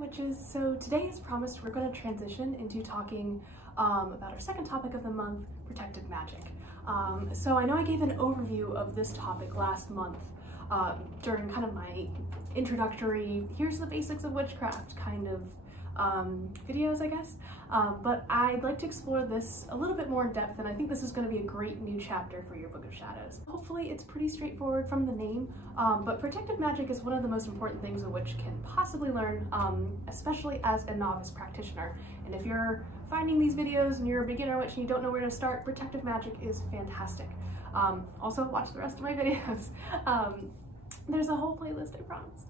witches. So today, as promised, we're going to transition into talking about our second topic of the month, protective magic. So I know I gave an overview of this topic last month during kind of my introductory, here's the basics of witchcraft kind of videos, I guess. But I'd like to explore this a little bit more in depth, and I think this is going to be a great new chapter for your Book of Shadows. Hopefully it's pretty straightforward from the name, but protective magic is one of the most important things a witch can possibly learn, especially as a novice practitioner. And if you're finding these videos and you're a beginner witch and you don't know where to start, protective magic is fantastic. Also watch the rest of my videos. There's a whole playlist, I promise.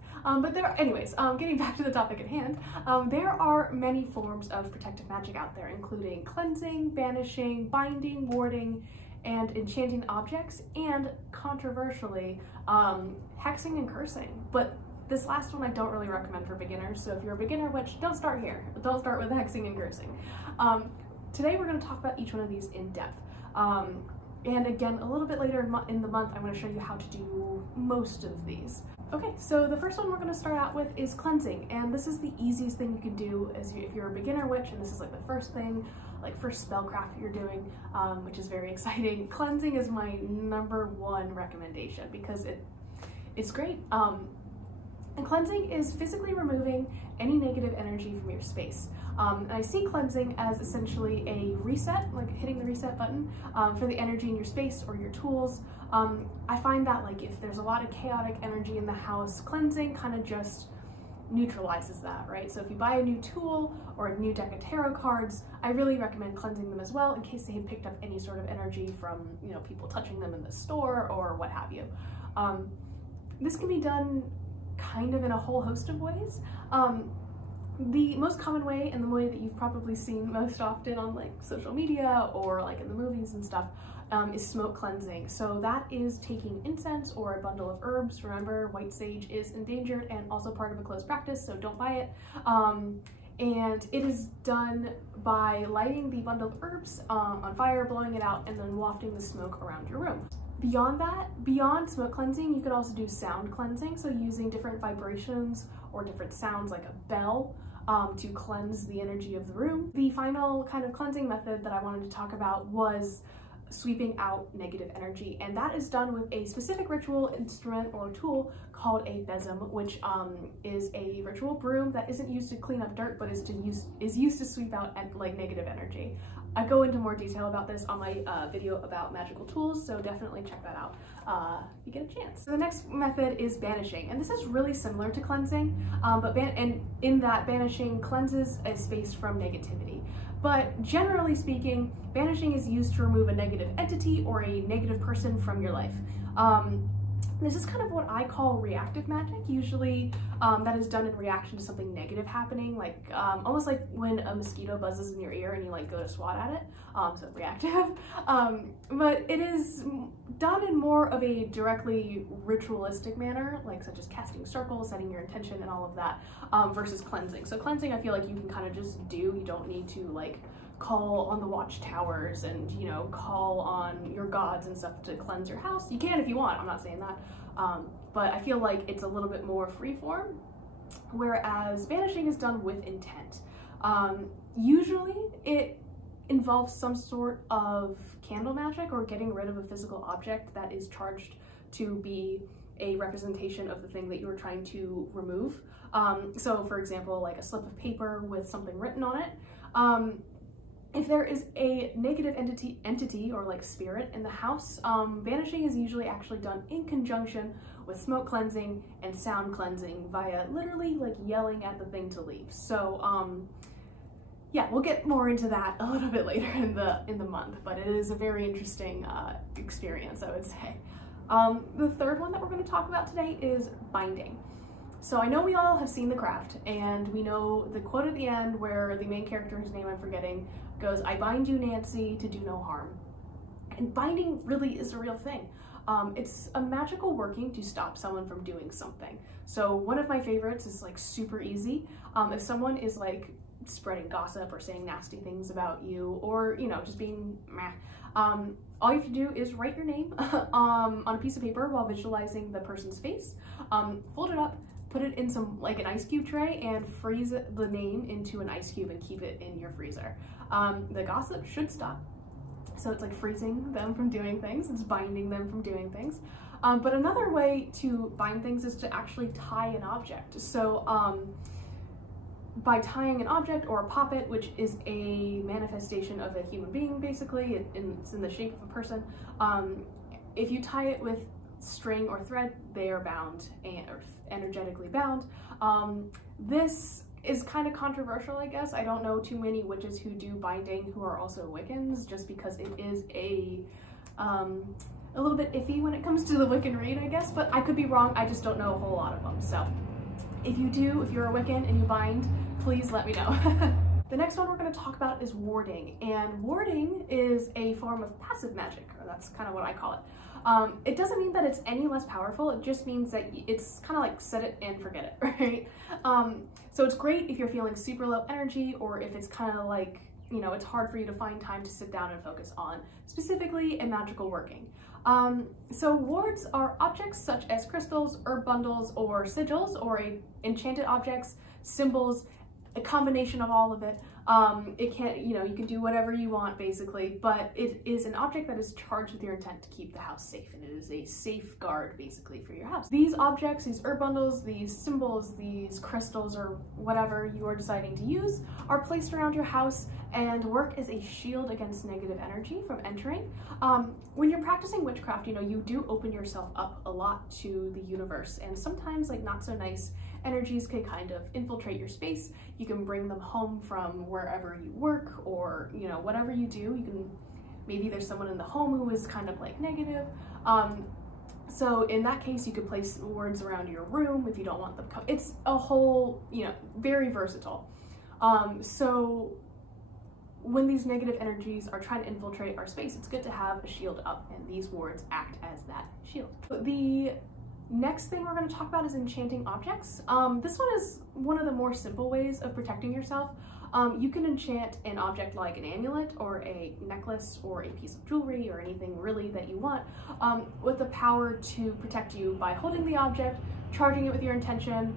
Getting back to the topic at hand, there are many forms of protective magic out there, including cleansing, banishing, binding, warding, and enchanting objects, and controversially, hexing and cursing. But this last one I don't really recommend for beginners, so if you're a beginner witch, don't start here. Don't start with hexing and cursing. Today we're going to talk about each one of these in depth. And again, a little bit later in the month, I'm going to show you how to do most of these. Okay, so the first one we're going to start out with is cleansing, and this is the easiest thing you can do if you're a beginner witch, and this is like the first thing, like first spellcraft you're doing, which is very exciting. Cleansing is my #1 recommendation because it's great. And cleansing is physically removing any negative energy from your space. And I see cleansing as essentially a reset, like hitting the reset button for the energy in your space or your tools. I find that like if there's a lot of chaotic energy in the house, cleansing kind of just neutralizes that, right? So if you buy a new tool or a new deck of tarot cards, I really recommend cleansing them as well in case they had picked up any sort of energy from, you know, people touching them in the store or what have you. This can be done kind of in a whole host of ways. The most common way, and the way that you've probably seen most often on like social media or like in the movies and stuff, is smoke cleansing. So that is taking incense or a bundle of herbs. Remember, white sage is endangered and also part of a closed practice, so don't buy it. And it is done by lighting the bundle of herbs on fire, blowing it out, and then wafting the smoke around your room. Beyond that, beyond smoke cleansing, you could also do sound cleansing, so using different vibrations or different sounds like a bell to cleanse the energy of the room. The final kind of cleansing method that I wanted to talk about was sweeping out negative energy, and that is done with a specific ritual instrument or tool called a besom, which is a ritual broom that isn't used to clean up dirt but is used to sweep out like negative energy. I go into more detail about this on my video about magical tools, so definitely check that out if you get a chance. So the next method is banishing, and this is really similar to cleansing, but in that banishing cleanses a space from negativity. But generally speaking, banishing is used to remove a negative entity or a negative person from your life. This is kind of what I call reactive magic. Usually that is done in reaction to something negative happening, like almost like when a mosquito buzzes in your ear and you like go to swat at it, so reactive. But it is done in more of a directly ritualistic manner, like such as casting circles, setting your intention and all of that, versus cleansing. So cleansing I feel like you can kind of just do, you don't need to like call on the watchtowers and, you know, call on your gods and stuff to cleanse your house. You can if you want, I'm not saying that, but I feel like it's a little bit more freeform, whereas banishing is done with intent. Usually it involves some sort of candle magic or getting rid of a physical object that is charged to be a representation of the thing that you were trying to remove. So for example, like a slip of paper with something written on it. If there is a negative entity or like spirit in the house, banishing is usually actually done in conjunction with smoke cleansing and sound cleansing via literally like yelling at the thing to leave. So yeah, we'll get more into that a little bit later in the month, but it is a very interesting experience, I would say. The third one that we're going to talk about today is binding. So I know we all have seen The Craft, and we know the quote at the end where the main character, whose name I'm forgetting, goes, "I bind you, Nancy, to do no harm." And binding really is a real thing. It's a magical working to stop someone from doing something. So one of my favorites is like super easy. If someone is like spreading gossip or saying nasty things about you, or, you know, just being meh, all you have to do is write your name on a piece of paper while visualizing the person's face, fold it up, put it in some, like an ice cube tray, and freeze the name into an ice cube and keep it in your freezer. The gossip should stop. So it's like freezing them from doing things, it's binding them from doing things. But another way to bind things is to actually tie an object. So by tying an object or a poppet, which is a manifestation of a human being, basically, it's in the shape of a person, if you tie it with string or thread, they are bound, or energetically bound. This is kind of controversial, I guess. I don't know too many witches who do binding who are also Wiccans, just because it is a little bit iffy when it comes to the Wiccan read, I guess, but I could be wrong. I just don't know a whole lot of them. So if you do, if you're a Wiccan and you bind, please let me know. The next one we're going to talk about is warding, and warding is a form of passive magic, or that's kind of what I call it. It doesn't mean that it's any less powerful, it just means that it's kind of like set it and forget it, right? So it's great if you're feeling super low energy, or if it's kind of like, you know, it's hard for you to find time to sit down and focus on specifically a magical working. So wards are objects such as crystals, herb bundles, or sigils, or enchanted objects, symbols, a combination of all of it. It can't, you know, you can do whatever you want basically, but it is an object that is charged with your intent to keep the house safe, and it is a safeguard basically for your house. These objects, these herb bundles, these symbols, these crystals, or whatever you are deciding to use, are placed around your house and work as a shield against negative energy from entering. When you're practicing witchcraft, you know, you do open yourself up a lot to the universe, and sometimes like not so nice energies can kind of infiltrate your space. You can bring them home from wherever you work, or, you know, whatever you do. You can, maybe there's someone in the home who is kind of like negative. So in that case, you could place wards around your room if you don't want them come. It's a whole, you know, very versatile. So when these negative energies are trying to infiltrate our space, it's good to have a shield up, and these wards act as that shield. The next thing we're going to talk about is enchanting objects. This one is one of the more simple ways of protecting yourself. You can enchant an object like an amulet or a necklace or a piece of jewelry or anything really that you want with the power to protect you by holding the object, charging it with your intention.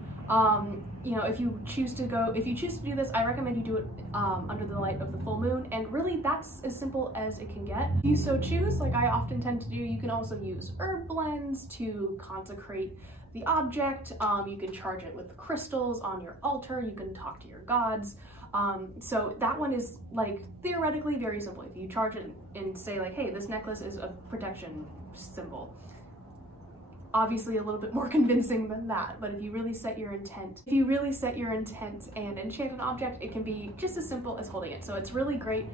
You know, if you choose to do this, I recommend you do it under the light of the full moon, and really that's as simple as it can get. If you so choose, like I often tend to do, you can also use herb blends to consecrate the object. You can charge it with crystals on your altar, you can talk to your gods. So that one is like theoretically very simple. If you charge it and say like, hey, this necklace is a protection symbol. Obviously a little bit more convincing than that, but if you really set your intent, and enchant an object, it can be just as simple as holding it. So it's really great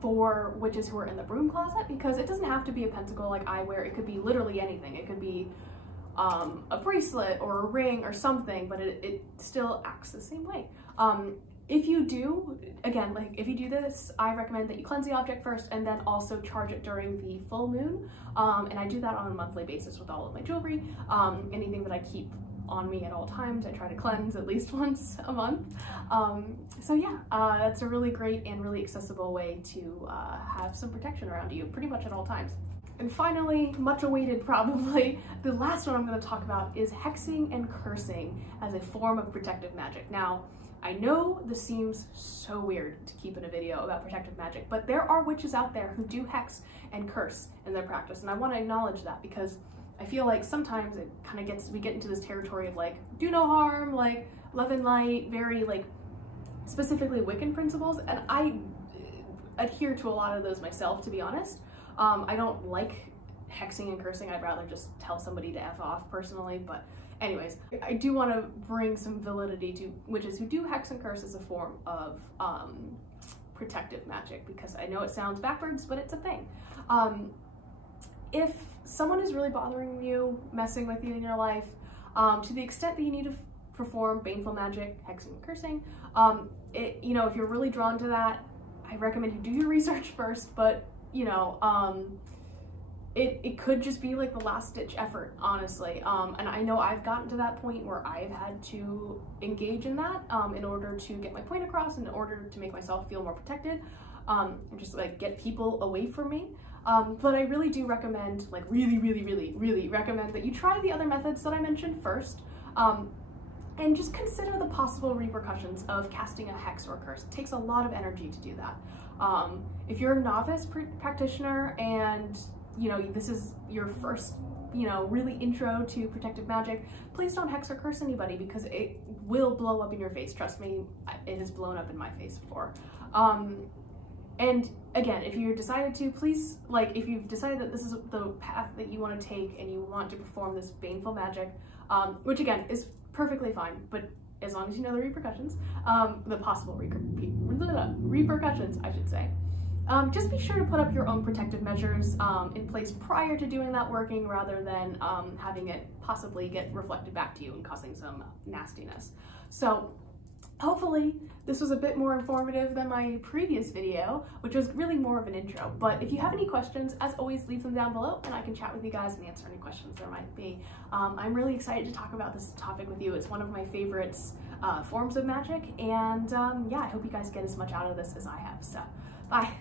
for witches who are in the broom closet, because it doesn't have to be a pentacle like I wear. It could be literally anything. It could be a bracelet or a ring or something, but it still acts the same way. If you do, again, like if you do this, I recommend that you cleanse the object first and then also charge it during the full moon. And I do that on a monthly basis with all of my jewelry. Anything that I keep on me at all times, I try to cleanse at least once a month. So yeah, that's a really great and really accessible way to have some protection around you pretty much at all times. And finally, much awaited probably, the last one I'm going to talk about is hexing and cursing as a form of protective magic. Now, I know this seems so weird to keep in a video about protective magic, but there are witches out there who do hex and curse in their practice, and I want to acknowledge that, because I feel like sometimes it kind of we get into this territory of like, do no harm, like love and light, very like specifically Wiccan principles, and I adhere to a lot of those myself, to be honest. I don't like hexing and cursing. I'd rather just tell somebody to F off personally, but anyways, I do want to bring some validity to witches who do hex and curse as a form of protective magic, because I know it sounds backwards, but it's a thing. If someone is really bothering you, messing with you in your life, to the extent that you need to perform baneful magic, hexing and cursing, you know, if you're really drawn to that, I recommend you do your research first, but you know, it could just be like the last ditch effort, honestly. And I know I've gotten to that point where I've had to engage in that in order to get my point across, in order to make myself feel more protected, and just like get people away from me. But I really do recommend, like really recommend that you try the other methods that I mentioned first, and just consider the possible repercussions of casting a hex or curse. It takes a lot of energy to do that. If you're a novice practitioner and this is your first really intro to protective magic, please don't hex or curse anybody because it will blow up in your face. Trust me, it has blown up in my face before. And again, if you've decided to, please, if you've decided that this is the path that you want to take and you want to perform this baneful magic, which again is perfectly fine, but as long as you know the repercussions, the possible repercussions, I should say. Just be sure to put up your own protective measures in place prior to doing that working, rather than having it possibly get reflected back to you and causing some nastiness. So hopefully this was a bit more informative than my previous video, which was really more of an intro. But if you have any questions, as always, leave them down below and I can chat with you guys and answer any questions there might be. I'm really excited to talk about this topic with you. It's one of my favorites forms of magic, and yeah, I hope you guys get as much out of this as I have. So bye.